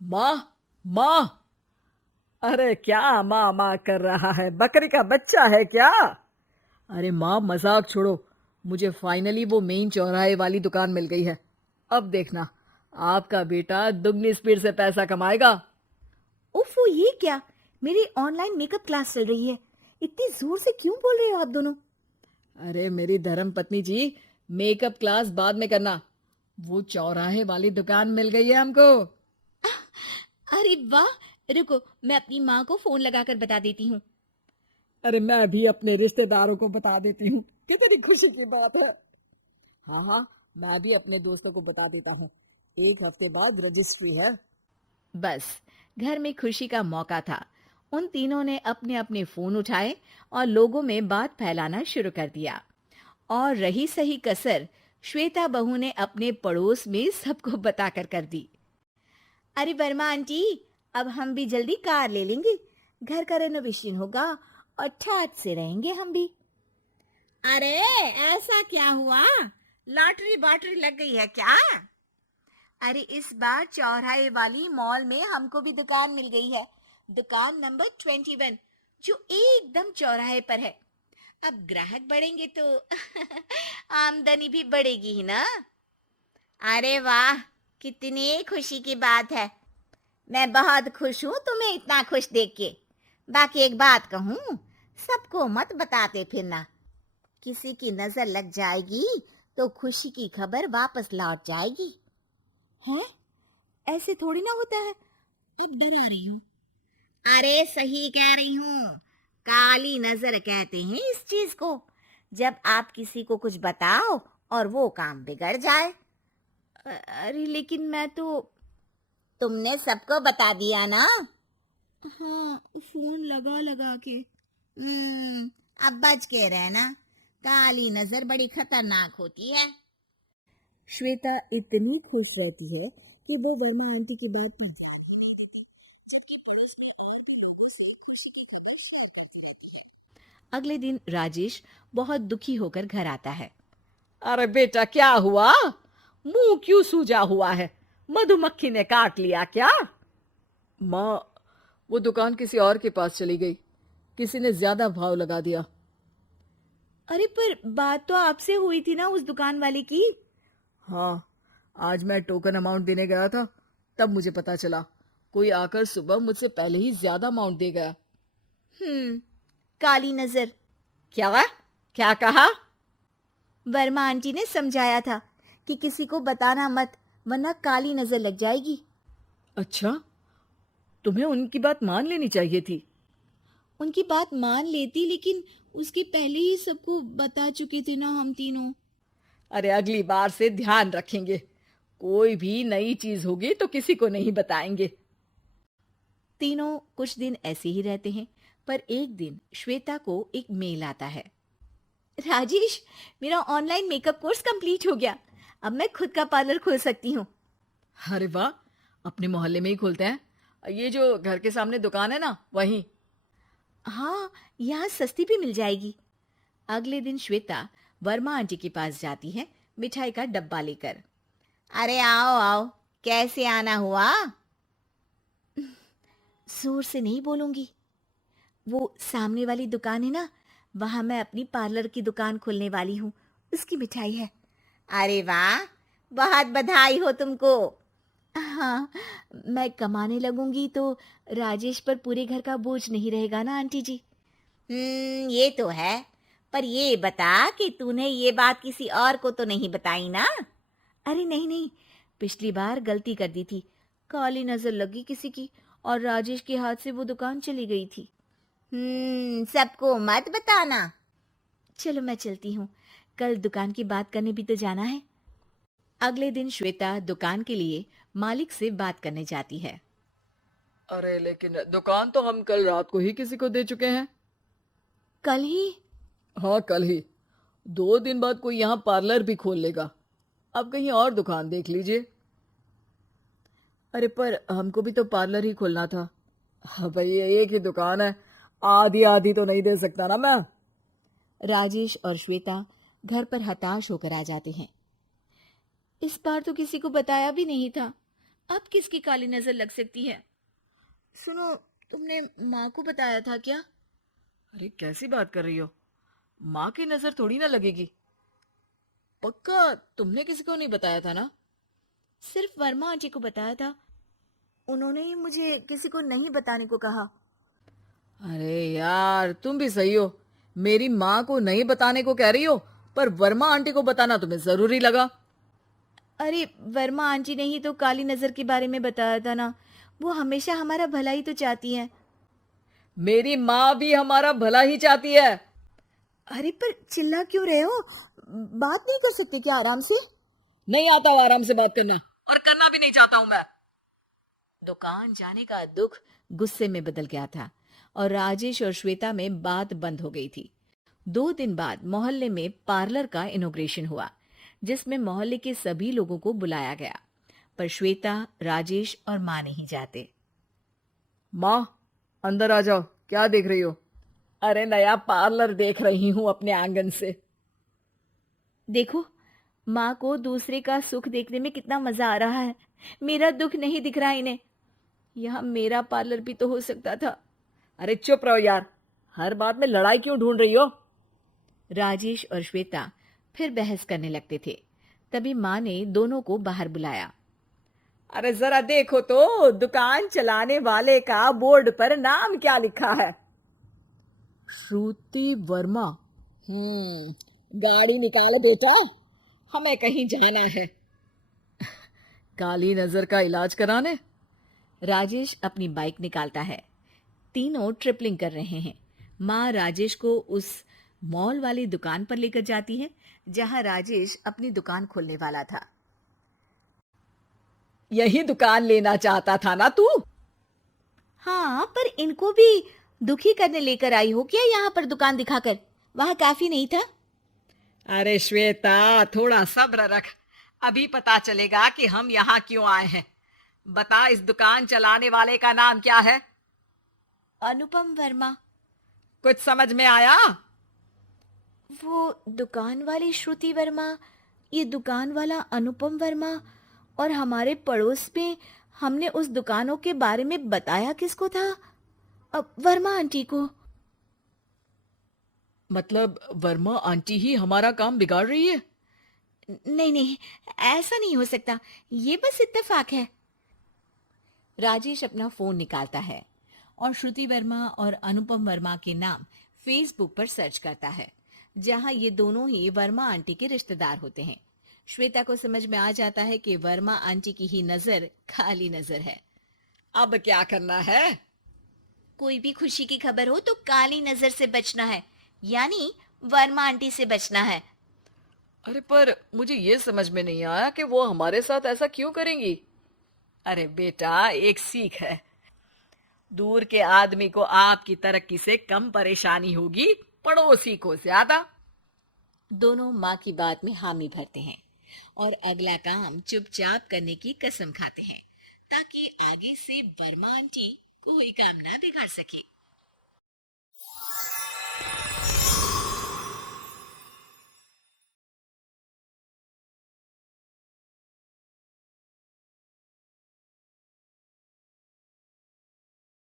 माँ, माँ। अरे क्या माँ माँ कर रहा है? बकरी का बच्चा है क्या? अरे माँ, मजाक छोड़ो। मुझे फाइनली वो मेन चौराहे वाली दुकान मिल गई है। अब देखना, आपका बेटा दुगनी स्पीड से पैसा कमाएगा। उफ़, ये क्या? मेरी ऑनलाइन मेकअप क्लास चल रही है। इतनी जोर से क्यों बोल रहे हो आप दोनों? अरे मेरी धर्म पत्नी जी, मेकअप क्लास बाद में करना। वो चौराहे वाली दुकान मिल गई है हमको। अरे वाह! रुको, मैं अपनी माँ को फोन लगाकर बता देती हूँ। अरे मैं भी अपने रिश्तेदारों को बता देती हूँ। कितनी खुशी की बात है। हाँ हाँ, मैं भी अपने दोस्तों को बता देता हूँ। एक हफ्ते बाद रजिस्ट्री है। बस, घर में खुशी का मौका था। उन तीनों ने अपने अपने फोन उठाए और लोगों में बात फैलाना शुरू कर दिया। और रही सही कसर, श्वेता बहू ने अपने पड़ोस में सबको बताकर कर दी। अरे वर्मा आंटी, अब हम भी जल्दी कार ले लेंगे। घर का रेनोवेशन होगा और ठाट से रहेंगे हम भी। अरे, ऐसा क्या हुआ? लॉटरी बाटरी लग गई है क्या? अरे इस बार चौराहे वाली मॉल में हमको भी दुकान मिल गई है। दुकान नंबर 21, जो एकदम चौराहे पर है। अब ग्राहक बढ़ेंगे तो आमदनी भी बढ़ेगी ही ना। अरे वाह, कितनी खुशी की बात है। मैं बहुत खुश हूँ तुम्हें इतना खुश देख के। बाकी एक बात कहूँ, सबको मत बताते फिरना। किसी की नजर लग जाएगी तो खुशी की खबर वापस लौट जाएगी। हैं? ऐसे थोड़ी ना होता है। अब डरा रही हूँ। अरे सही कह रही हूँ। काली नजर कहते हैं इस चीज को, जब आप किसी को कुछ बताओ और वो काम बिगड़ जाए। अरे लेकिन मैं तो। तुमने सबको बता दिया ना? हाँ, फोन लगा लगा के। अब बच के रहना। काली नजर बड़ी खतरनाक होती है। श्वेता इतनी खुश रहती है कि वो वर्मा आंटी की बात नहीं। अगले दिन राजेश बहुत दुखी होकर घर आता है। अरे बेटा, क्या हुआ? मुंह क्यों सूजा हुआ है? मधुमक्खी ने काट लिया क्या? माँ, वो दुकान किसी और के पास चली गई। किसी ने ज्यादा भाव लगा दिया। अरे पर बात तो आपसे हुई थी ना उस दुकान वाले की। हाँ, आज मैं टोकन अमाउंट देने गया था, तब मुझे पता चला। कोई आकर सुबह मुझसे पहले ही ज्यादा अमाउंट दे गया। काली नजर। क्या? क्या कहा? वर्मा आंटी ने समझाया था कि किसी को बताना मत, वरना काली नजर लग जाएगी। अच्छा, तुम्हें उनकी बात मान लेनी चाहिए थी। उनकी बात मान लेती, लेकिन उसके पहले ही सबको बता चुके थे ना हम तीनों। अरे अगली बार से ध्यान रखेंगे। कोई भी नई चीज होगी तो किसी को नहीं बताएंगे। तीनों कुछ दिन ऐसे ही रहते हैं, पर एक दिन श्वेता को एक मेल आता है। राजेश, मेरा ऑनलाइन मेकअप कोर्स कंप्लीट हो गया। अब मैं खुद का पार्लर खोल सकती हूँ। अरे वाह, अपने मोहल्ले में ही खोलते हैं। ये जो घर के सामने दुकान है ना, वहीं। हाँ, यहाँ सस्ती भी मिल जाएगी। अगले दिन श्वेता वर्मा आंटी के पास जाती है, मिठाई का डब्बा लेकर। अरे आओ आओ, कैसे आना हुआ? जोर से नहीं बोलूंगी। वो सामने वाली दुकान है ना, वहां मैं अपनी पार्लर की दुकान खोलने वाली हूँ। उसकी मिठाई है। अरे वाह, बहुत बधाई हो तुमको। हाँ, मैं कमाने लगूंगी तो राजेश पर पूरे घर का बोझ नहीं रहेगा ना आंटी जी। ये तो है। पर ये बता कि तूने ये बात किसी और को तो नहीं बताई ना? अरे नहीं नहीं, पिछली बार गलती कर दी थी। काली नजर लगी किसी की और राजेश के हाथ से वो दुकान चली गई थी। सबको मत बताना। चलो मैं चलती हूँ, कल दुकान की बात करने भी तो जाना है। अगले दिन श्वेता दुकान के लिए मालिक से बात करने जाती है। अरे लेकिन दुकान तो हम कल रात को ही किसी को दे चुके हैं। कल ही? हाँ, कल ही। 2 दिन बाद कोई यहाँ पार्लर भी खोल लेगा। अब कहीं और दुकान देख लीजिए। अरे पर हमको भी तो पार्लर ही खोलना था। हाँ भाई, ये एक ही दुकान है। आधी आधी तो नहीं दे सकता ना मैं। राजेश और श्वेता घर पर हताश होकर आ जाते हैं। इस बार तो किसी को बताया भी नहीं था। अब किसकी काली नजर लग सकती है? सुनो, तुमने माँ को बताया था क्या? अरे कैसी बात कर रही हो? माँ की नजर थोड़ी ना लगेगी। पक्का तुमने किसी को नहीं बताया था ना? सिर्फ वर्मा आंटी को बताया था। उन्होंने ही मुझे किसी को नहीं बताने को कहा। अरे यार तुम भी सही हो। मेरी माँ को नहीं बताने को कह रही हो, पर वर्मा आंटी को बताना तुम्हें जरूरी लगा। अरे वर्मा आंटी ने ही तो काली नजर के बारे में बताया था ना। वो हमेशा हमारा भला ही तो चाहती है। मेरी माँ भी हमारा भला ही चाहती है। अरे पर चिल्ला क्यों रहे हो? बात नहीं कर सकते क्या आराम से? नहीं आता हूँ आराम से बात करना, और करना भी नहीं चाहता हूँ मैं। दुकान जाने का दुख गुस्से में बदल गया था और राजेश और श्वेता में बात बंद हो गई थी। 2 दिन बाद मोहल्ले में पार्लर का इनॉग्रेशन हुआ, जिसमें मोहल्ले के सभी लोगों को बुलाया गया, पर श्वेता, राजेश और माँ नहीं जाते। माँ अंदर आ जाओ, क्या देख रही हो? अरे नया पार्लर देख रही हूँ अपने आंगन से। देखो, माँ को दूसरे का सुख देखने में कितना मजा आ रहा है। मेरा दुख नहीं दिख रहा इन्हें। यहाँ मेरा पार्लर भी तो हो सकता था। अरे चुप रहो यार, हर बात में लड़ाई क्यों ढूंढ रही हो? राजेश और श्वेता फिर बहस करने लगते थे। तभी माँ ने दोनों को बाहर बुलाया। अरे जरा देखो तो दुकान चलाने वाले का बोर्ड पर नाम क्या लिखा है? श्रुति वर्मा। गाड़ी निकाल बेटा, हमें कहीं जाना है। काली नजर का इलाज कराने। राजेश अपनी बाइक निकालता है। तीनों ट्रिपलिंग कर रहे हैं। माँ राजेश को उस मॉल वाली दुकान पर लेकर जाती है जहां राजेश अपनी दुकान खोलने वाला था। यही दुकान लेना चाहता था ना तू? हाँ, पर इनको भी दुखी करने लेकर आई हो क्या यहाँ पर दुकान दिखाकर? वहां काफी नहीं था? अरे श्वेता थोड़ा सब्र रख, अभी पता चलेगा कि हम यहाँ क्यों आए हैं। बता, इस दुकान चलाने वाले का नाम क्या है? अनुपम वर्मा। कुछ समझ में आया? वो दुकान वाली श्रुति वर्मा, ये दुकान वाला अनुपम वर्मा, और हमारे पड़ोस में हमने उस दुकानों के बारे में बताया किसको था? अब वर्मा आंटी को। मतलब वर्मा आंटी ही हमारा काम बिगाड़ रही है? नहीं नहीं, ऐसा नहीं हो सकता। ये बस इत्तेफाक है। राजेश अपना फोन निकालता है और श्रुति वर्मा और अनुपम वर्मा के नाम फेसबुक पर सर्च करता है, जहां ये दोनों ही वर्मा आंटी के रिश्तेदार होते हैं। श्वेता को समझ में आ जाता है कि वर्मा आंटी की ही नजर खाली नजर है। अब क्या करना है? कोई भी खुशी की खबर हो तो काली नजर से बचना है, यानी वर्मा आंटी से बचना है। अरे पर मुझे ये समझ में नहीं आया कि वो हमारे साथ ऐसा क्यों करेंगी। अरे बेटा, एक सीख है, दूर के आदमी को आपकी तरक्की से कम परेशानी होगी, पड़ोसी को ज्यादा। दोनों माँ की बात में हामी भरते हैं और अगला काम चुपचाप करने की कसम खाते हैं, ताकि आगे से वर्मा आंटी कोई काम ना बिगाड़ सके।